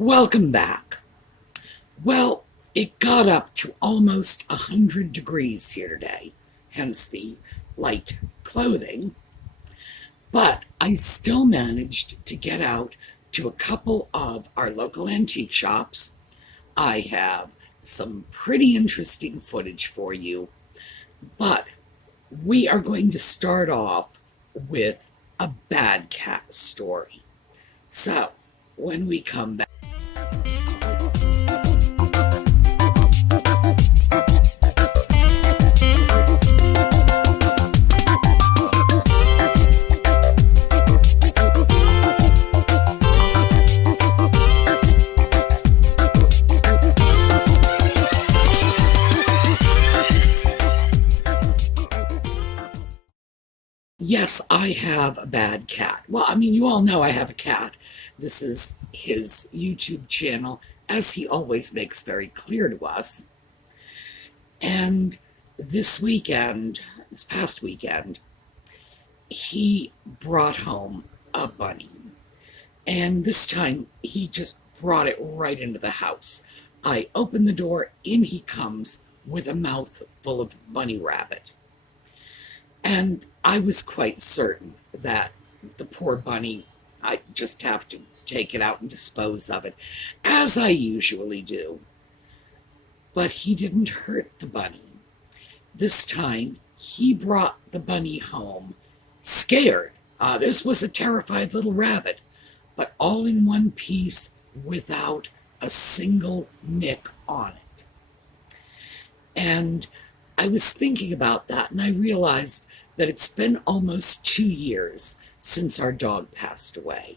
Welcome back. Well, it got up to almost 100 degrees here today, hence the light clothing, but I still managed to get out to a couple of our local antique shops. I have some pretty interesting footage for you, but we are going to start off with a bad cat story. So, when we come back, yes, I have a bad cat. Well, I mean, you all know I have a cat. This is his YouTube channel, as he always makes very clear to us. And this past weekend, he brought home a bunny. And this time, he just brought it right into the house. I opened the door, in he comes with a mouth full of bunny rabbit. And I was quite certain that the poor bunny, I just have to take it out and dispose of it, as I usually do. But he didn't hurt the bunny. This time, he brought the bunny home scared. This was a terrified little rabbit, but all in one piece without a single nick on it. And I was thinking about that, and I realized that it's been almost 2 years since our dog passed away.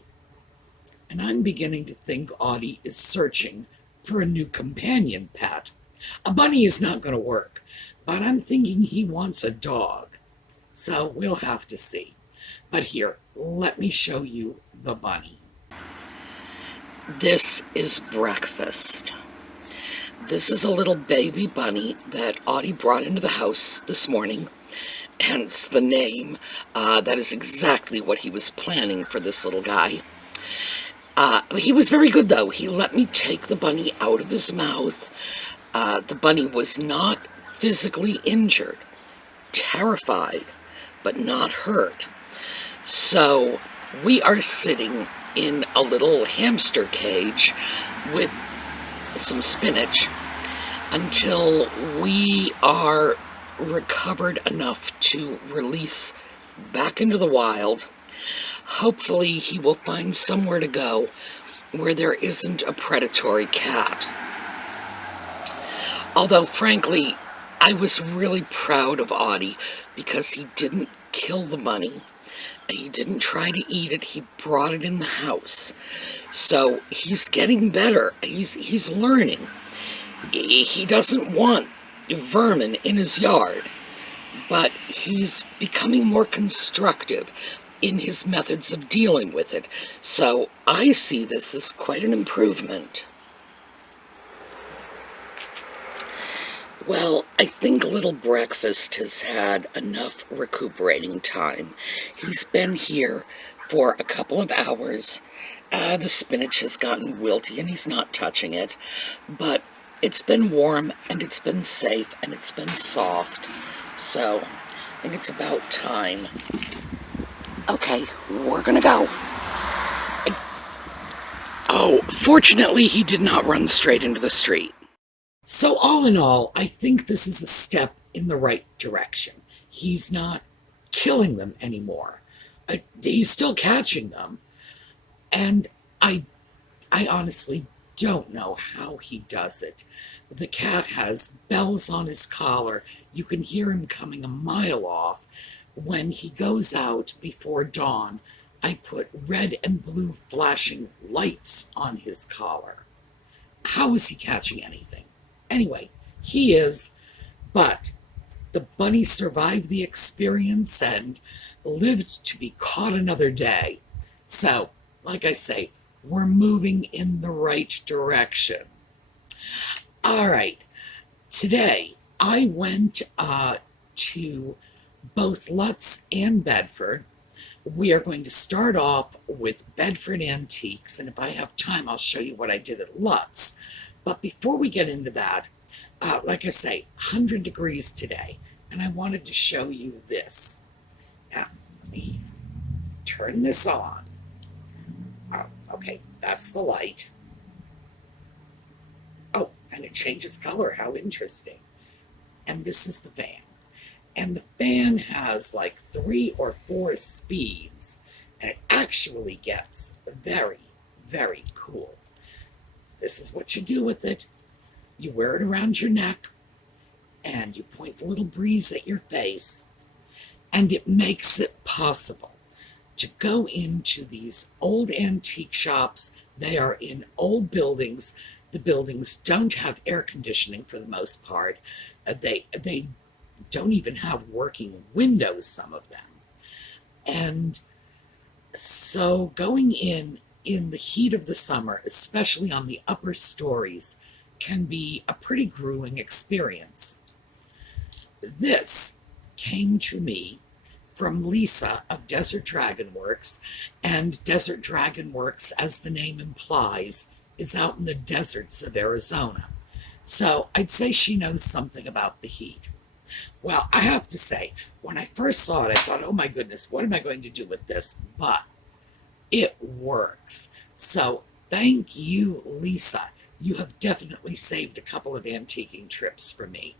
And I'm beginning to think Audie is searching for a new companion pet. A bunny is not going to work, but I'm thinking he wants a dog. So we'll have to see. But here, let me show you the bunny. This is breakfast. This is a little baby bunny that Audie brought into the house this morning, hence the name. That is exactly what he was planning for this little guy. He was very good, though. He let me take the bunny out of his mouth. The bunny was not physically injured, terrified, but not hurt. So we are sitting in a little hamster cage with some spinach until we are recovered enough to release back into the wild. Hopefully he will find somewhere to go where there isn't a predatory cat. Although, frankly, I was really proud of Audie because he didn't kill the bunny. He didn't try to eat it. He brought it in the house. So he's getting better. He's learning. He doesn't want vermin in his yard, but he's becoming more constructive in his methods of dealing with it. So I see this as quite an improvement. Well, I think little breakfast has had enough recuperating time. He's been here for a couple of hours. The spinach has gotten wilty and he's not touching it, but it's been warm and it's been safe and it's been soft. So I think it's about time. Okay, we're gonna go. Oh, fortunately he did not run straight into the street. So all in all, I think this is a step in the right direction. He's not killing them anymore. He's still catching them. And I honestly don't know how he does it. The cat has bells on his collar. You can hear him coming a mile off. When he goes out before dawn, I put red and blue flashing lights on his collar. How is he catching anything? Anyway, he is, but the bunny survived the experience and lived to be caught another day. So, like I say, we're moving in the right direction. All right, today I went to both Lutz and Bedford We are going to start off with Bedford Antiques, and if I have time, I'll show you what I did at Lutz. But before we get into that, like I say, 100 degrees today, and I wanted to show you this. Now, let me turn this on. Oh, okay, that's the light. Oh, and it changes color. How interesting. And this is the fan. And the fan has like 3 or 4 speeds, and it actually gets very, very cool. This is what you do with it. You wear it around your neck, and you point the little breeze at your face, and it makes it possible to go into these old antique shops. They are in old buildings. The buildings don't have air conditioning for the most part. They don't even have working windows, some of them. And so going in the heat of the summer, especially on the upper stories, can be a pretty grueling experience. This came to me from Lisa of DesertDragonworks, and DesertDragonworks, as the name implies, is out in the deserts of Arizona. So I'd say she knows something about the heat. Well, I have to say, when I first saw it, I thought, oh my goodness, what am I going to do with this? But it works. So thank you, Lisa. You have definitely saved a couple of antiquing trips for me.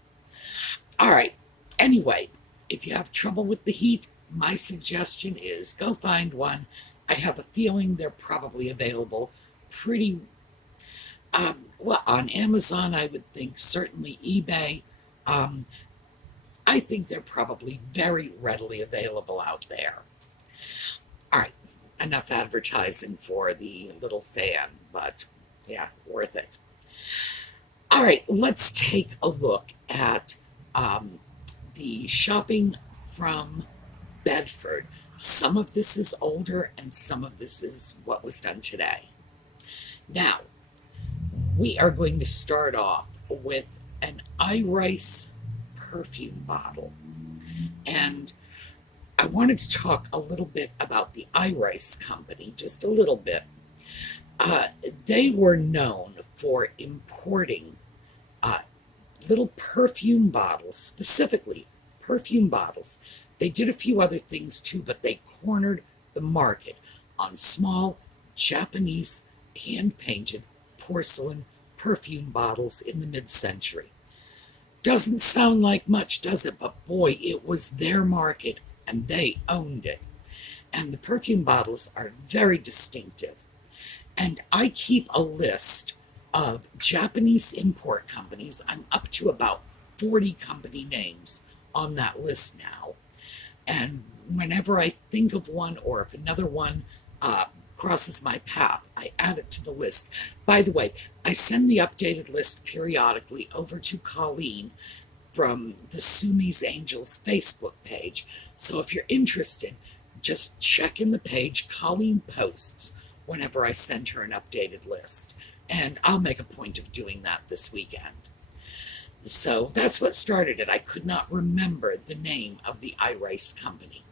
All right. Anyway, if you have trouble with the heat, my suggestion is go find one. I have a feeling they're probably available pretty well on Amazon. I would think certainly eBay. I think they're probably very readily available out there. All right, enough advertising for the little fan, but yeah, worth it. All right, let's take a look at the shopping from Bedford. Some of this is older and some of this is what was done today. Now, we are going to start off with an Iris perfume bottle. And I wanted to talk a little bit about the Iris company, just a little bit. They were known for importing little perfume bottles, specifically perfume bottles. They did a few other things too, but they cornered the market on small Japanese hand-painted porcelain perfume bottles in the mid-century. Doesn't sound like much, does it? But boy, it was their market and they owned it. And the perfume bottles are very distinctive. And I keep a list of Japanese import companies. I'm up to about 40 company names on that list now. And whenever I think of one, or if another one crosses my path, I add it to the list. By the way, I send the updated list periodically over to Colleen from the Sumi's Angels Facebook page. So if you're interested, just check in the page. Colleen posts whenever I send her an updated list. And I'll make a point of doing that this weekend. So that's what started it. I could not remember the name of the Iris company.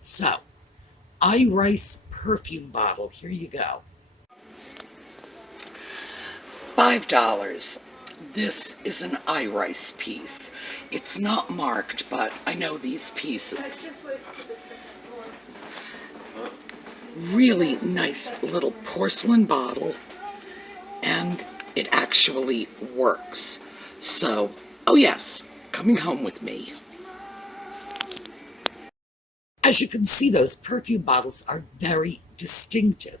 So, Iris perfume bottle, here you go. $5. This is an Iris piece. It's not marked, but I know these pieces. Really nice little porcelain bottle, and it actually works. So, oh yes, coming home with me. As you can see, those perfume bottles are very distinctive.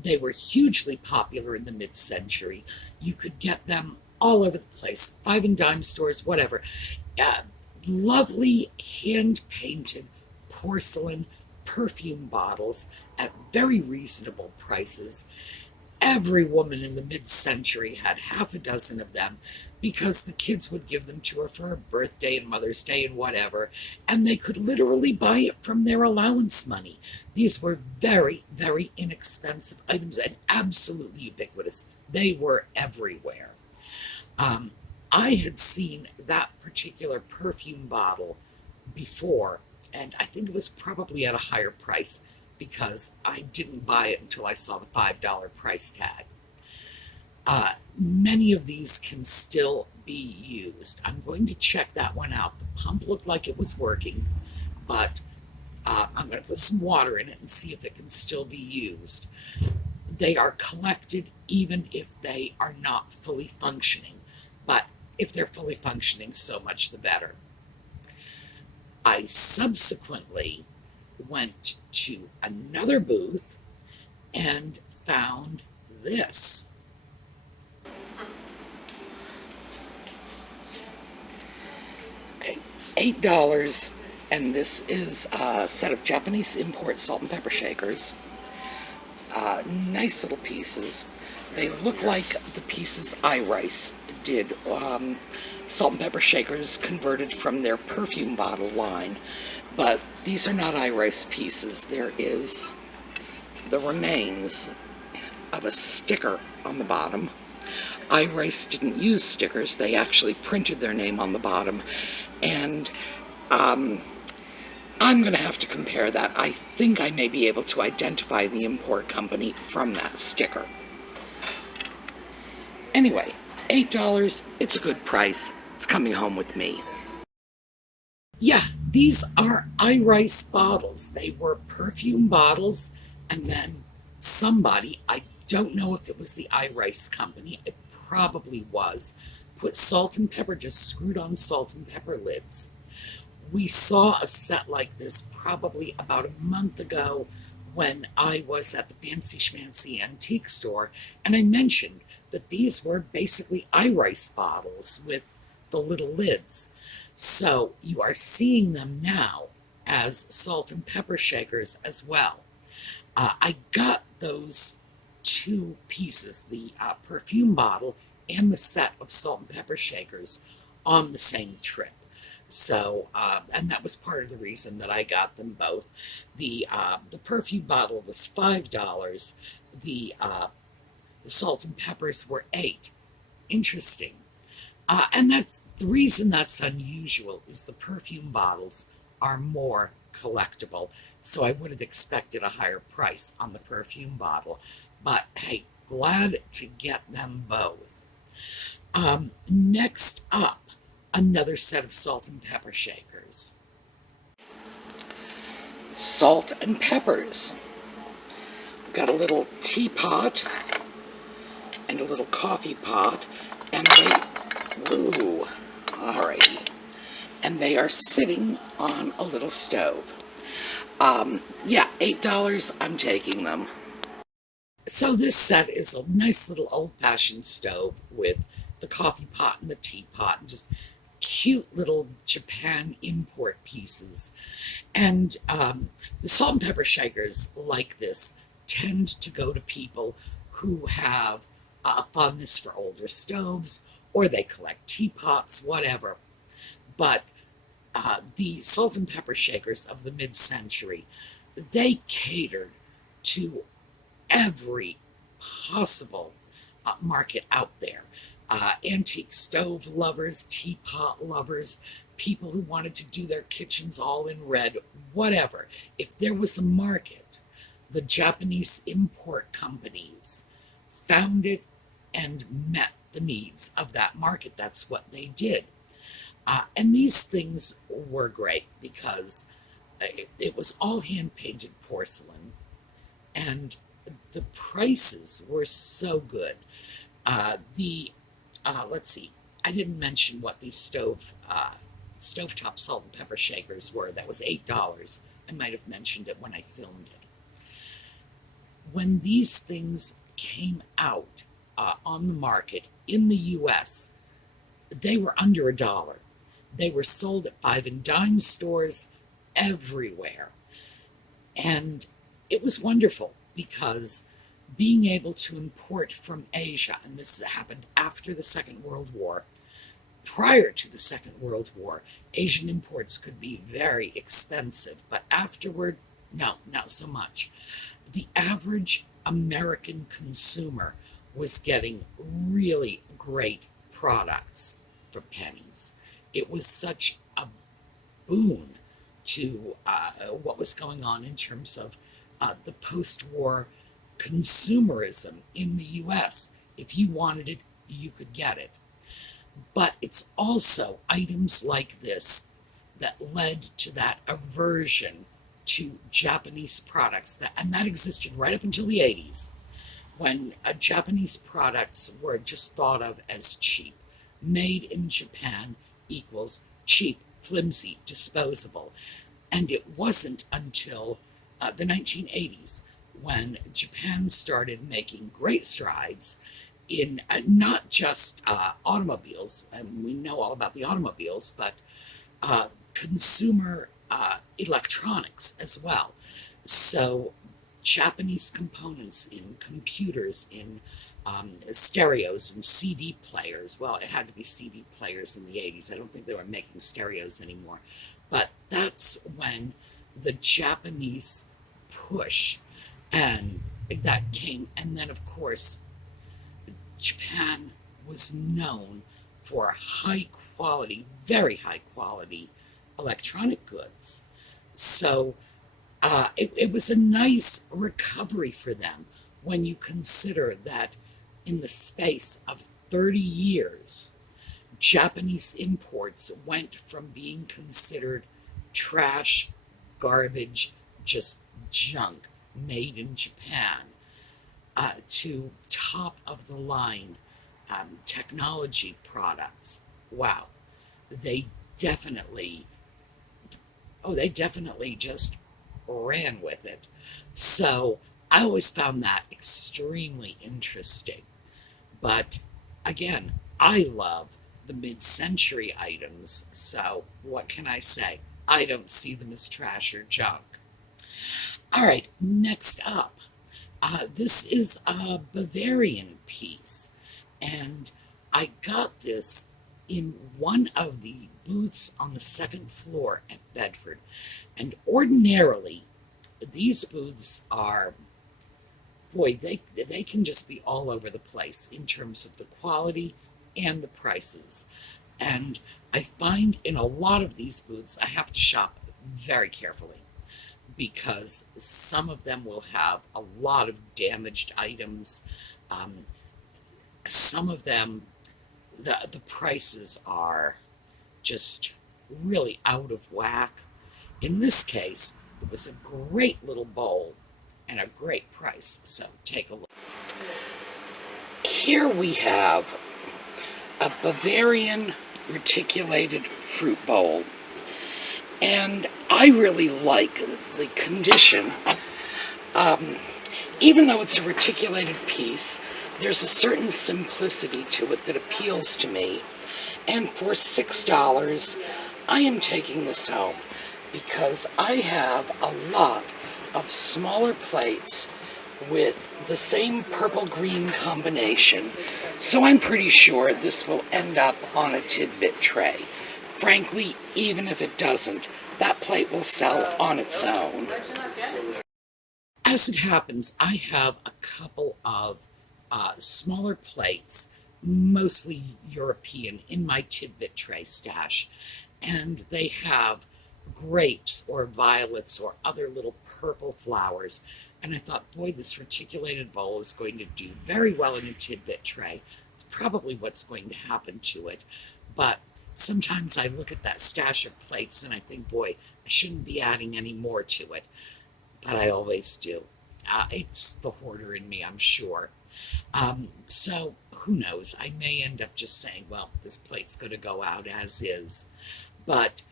They were hugely popular in the mid-century. You could get them all over the place, 5 and dime stores, whatever. Lovely hand-painted porcelain perfume bottles at very reasonable prices. Every woman in the mid-century had half a dozen of them because the kids would give them to her for her birthday and Mother's Day and whatever, and they could literally buy it from their allowance money. These were very, very inexpensive items and absolutely ubiquitous. They were everywhere. I had seen that particular perfume bottle before And I think it was probably at a higher price because I didn't buy it until I saw the $5 price tag. Many of these can still be used. I'm going to check that one out. The pump looked like it was working, but I'm going to put some water in it and see if it can still be used. They are collected even if they are not fully functioning, but if they're fully functioning, so much the better. I subsequently went to another booth and found this. $8, and this is a set of Japanese import salt and pepper shakers. Nice little pieces. They look like the pieces iRice did. Salt and pepper shakers converted from their perfume bottle line, but these are not iRice pieces. There is the remains of a sticker on the bottom. iRice didn't use stickers. They actually printed their name on the bottom, and I'm going to have to compare that. I think I may be able to identify the import company from that sticker. Anyway, $8, it's a good price. It's coming home with me. Yeah, these are iRice bottles. They were perfume bottles, and then somebody, I don't know if it was the iRice company, it probably was, put salt and pepper, just screwed on salt and pepper lids. We saw a set like this probably about a month ago when I was at the Fancy Schmancy antique store, and I mentioned that these were basically iRice bottles with the little lids. So you are seeing them now as salt and pepper shakers as well. I got those two pieces, the perfume bottle and the set of salt and pepper shakers, on the same trip. So, and that was part of the reason that I got them both. The perfume bottle was $5. The salt and peppers were $8. Interesting. And that's the reason that's unusual, is the perfume bottles are more collectible. So I would have expected a higher price on the perfume bottle. But hey, glad to get them both. Next up, another set of salt and pepper shakers. Salt and peppers. Got a little teapot and a little coffee pot, and ooh, alrighty. And they are sitting on a little stove. Yeah, $8, I'm taking them. So this set is a nice little old-fashioned stove with the coffee pot and the teapot and just cute little Japan import pieces. And the salt and pepper shakers like this tend to go to people who have a fondness for older stoves, or they collect teapots, whatever. But the salt and pepper shakers of the mid-century, they catered to every possible market out there. Antique stove lovers, teapot lovers, people who wanted to do their kitchens all in red, whatever. If there was a market, the Japanese import companies found it and met the needs of that market. That's what they did. And these things were great because it was all hand-painted porcelain, and the prices were so good. Let's see, I didn't mention what these stovetop salt and pepper shakers were. That was $8. I might have mentioned it when I filmed it. When these things came out on the market in the US, they were under $1. They were sold at 5 and dime stores everywhere. And it was wonderful because being able to import from Asia, and this happened after the Second World War. Prior to the Second World War, Asian imports could be very expensive, but afterward, no, not so much. The average American consumer was getting really great products for pennies. It was such a boon to what was going on in terms of the post-war consumerism in the US. If you wanted it, you could get it. But it's also items like this that led to that aversion to Japanese products, and that existed right up until the 80s, when Japanese products were just thought of as cheap. Made in Japan equals cheap, flimsy, disposable. And it wasn't until the 1980s when Japan started making great strides in not just automobiles, and we know all about the automobiles, but consumer electronics as well. So Japanese components in computers, in stereos and CD players. Well, it had to be CD players in the 80s. I don't think they were making stereos anymore. But that's when the Japanese push and that came. And then, of course, Japan was known for high quality, very high quality electronic goods. So it was a nice recovery for them when you consider that in the space of 30 years, Japanese imports went from being considered trash, garbage, just junk made in Japan, to top of the line technology products. Wow, they definitely just ran with it. So I always found that extremely interesting. But again, I love the mid-century items, so what can I say? I don't see them as trash or junk. All right, next up, this is a Bavarian piece, and I got this in one of the booths on the second floor at Bedford. And ordinarily, these booths are, boy, they can just be all over the place in terms of the quality and the prices. And I find in a lot of these booths, I have to shop very carefully, because some of them will have a lot of damaged items. Some of them, the prices are just really out of whack. In this case, it was a great little bowl and a great price, so take a look. Here we have a Bavarian reticulated fruit bowl, and I really like the condition. Even though it's a reticulated piece, there's a certain simplicity to it that appeals to me, and for $6, I am taking this home because I have a lot of smaller plates with the same purple-green combination, so I'm pretty sure this will end up on a Tidbit tray. Frankly, even if it doesn't, that plate will sell on its own. As it happens, I have a couple of smaller plates, mostly European, in my Tidbit tray stash, and they have grapes or violets or other little purple flowers, and I thought, boy, this reticulated bowl is going to do very well in a Tidbit tray. It's probably what's going to happen to it, but sometimes I look at that stash of plates and I think, boy, I shouldn't be adding any more to it, but I always do. It's the hoarder in me, I'm sure. So who knows? I may end up just saying, well, this plate's going to go out as is. But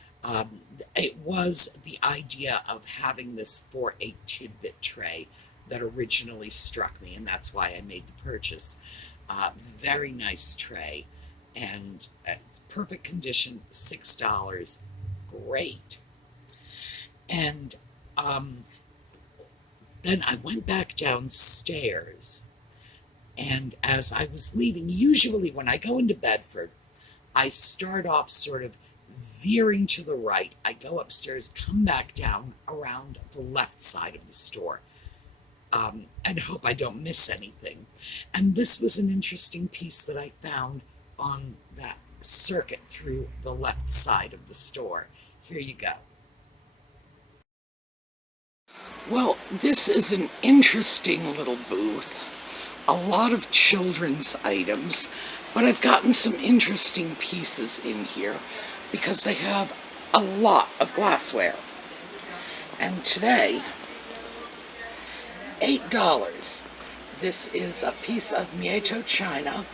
it was the idea of having this for a Tidbit tray that originally struck me, and that's why I made the purchase. Very nice tray, and perfect condition, $6. Great. And then I went back downstairs, and as I was leaving, usually when I go into Bedford, I start off sort of veering to the right. I go upstairs, come back down around the left side of the store, and hope I don't miss anything. And this was an interesting piece that I found on that circuit through the left side of the store. Here you go. Well, this is an interesting little booth. A lot of children's items, but I've gotten some interesting pieces in here because they have a lot of glassware. And today, $8. This is a piece of Mieto china.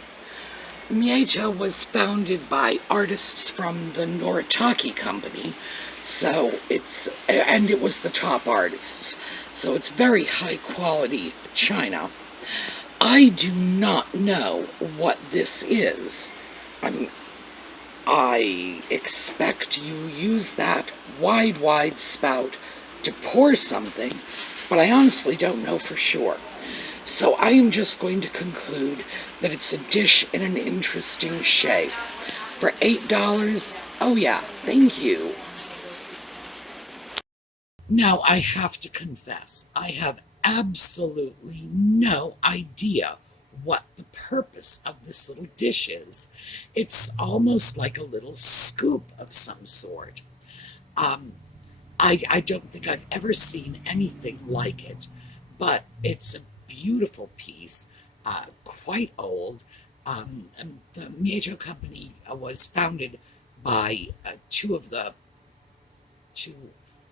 Mieto was founded by artists from the Noritake company, and it was the top artists, so it's very high quality china. I do not know what this is. I expect you use that wide spout to pour something, but I honestly don't know for sure. So I am just going to conclude that it's a dish in an interesting shape. For $8, oh yeah, thank you. Now, I have to confess, I have absolutely no idea what the purpose of this little dish is. It's almost like a little scoop of some sort. I don't think I've ever seen anything like it, but it's a beautiful piece, quite old. And the Mieto company was founded by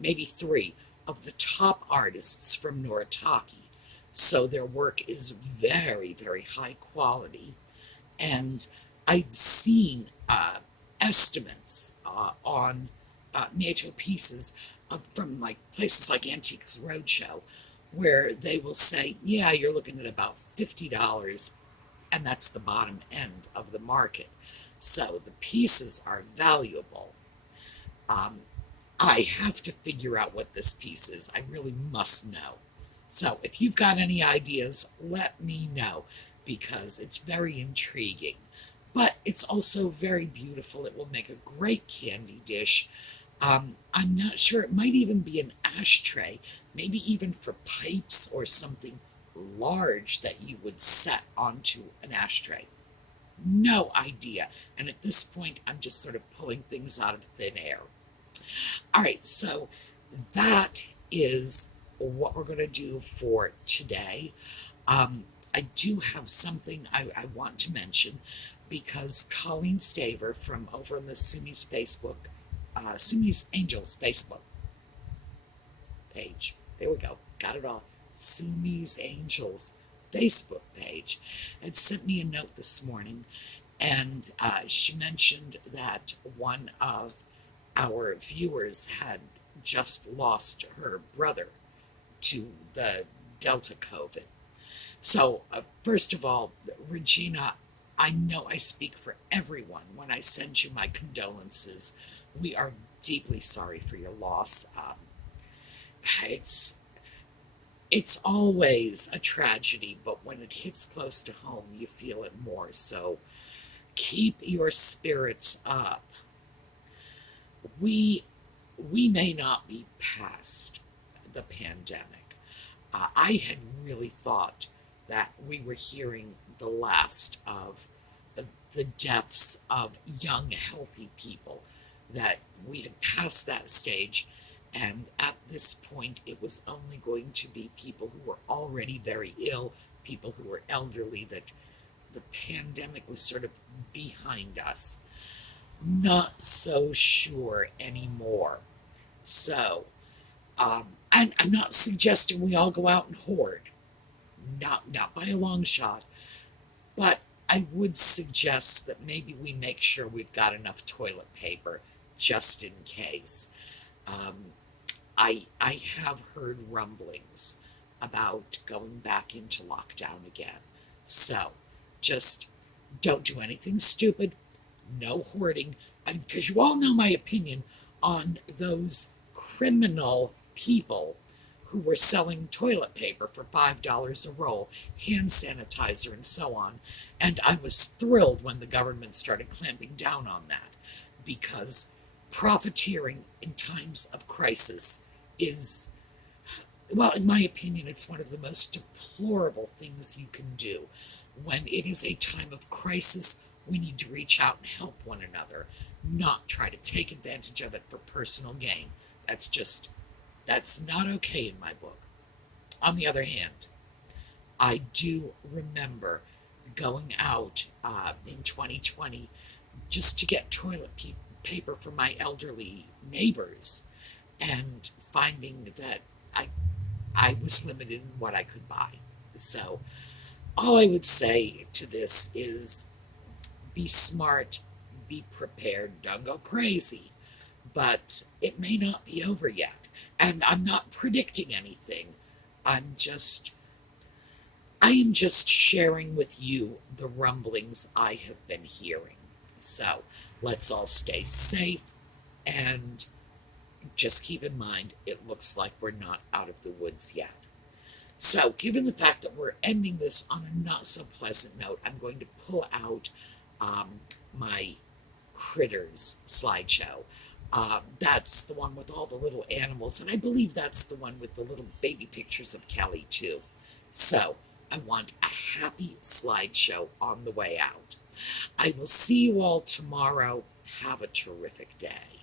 maybe three of the top artists from Noritake. So their work is very, very high quality. And I've seen estimates on Mieto pieces from like places like Antiques Roadshow, where they will say, yeah, you're looking at about $50, and that's the bottom end of the market. So the pieces are valuable. I have to figure out what this piece is. I really must know. So if you've got any ideas, let me know, because it's very intriguing. But it's also very beautiful. It will make a great candy dish. I'm not sure, it might even be an ashtray, maybe even for pipes or something large that you would set onto an ashtray. No idea. And at this point, I'm just sort of pulling things out of thin air. All right, so that is what we're going to do for today. I do have something I want to mention, because Colleen Staver from over on the Sumi's Angels Facebook page. There we go. Got it all. Sumi's Angels Facebook page had sent me a note this morning, and she mentioned that one of our viewers had just lost her brother to the Delta COVID. So, first of all, Regina, I know I speak for everyone when I send you my condolences. We are deeply sorry for your loss. It's always a tragedy, but when it hits close to home, you feel it more. So keep your spirits up. We may not be past the pandemic. I had really thought that we were hearing the last of the deaths of young, healthy people, that we had passed that stage, and at this point it was only going to be people who were already very ill, people who were elderly, that the pandemic was sort of behind us. Not so sure anymore. So, and I'm not suggesting we all go out and hoard. Not by a long shot. But I would suggest that maybe we make sure we've got enough toilet paper just in case. I have heard rumblings about going back into lockdown again. So just don't do anything stupid. No hoarding. Because you all know my opinion on those criminal people who were selling toilet paper for $5 a roll, hand sanitizer, and so on. And I was thrilled when the government started clamping down on that, because profiteering in times of crisis is, well, in my opinion, it's one of the most deplorable things you can do. When it is a time of crisis, we need to reach out and help one another, not try to take advantage of it for personal gain. That's not okay in my book. On the other hand, I do remember going out in 2020 just to get paper for my elderly neighbors and finding that I was limited in what I could buy. So all I would say to this is be smart, be prepared, don't go crazy. But it may not be over yet. And I'm not predicting anything. I am just sharing with you the rumblings I have been hearing. So let's all stay safe and just keep in mind it looks like we're not out of the woods yet. So, given the fact that we're ending this on a not so pleasant note, I'm going to pull out my critters slideshow. That's the one with all the little animals, and I believe that's the one with the little baby pictures of Kelly, too. So, I want a happy slideshow on the way out. I will see you all tomorrow. Have a terrific day.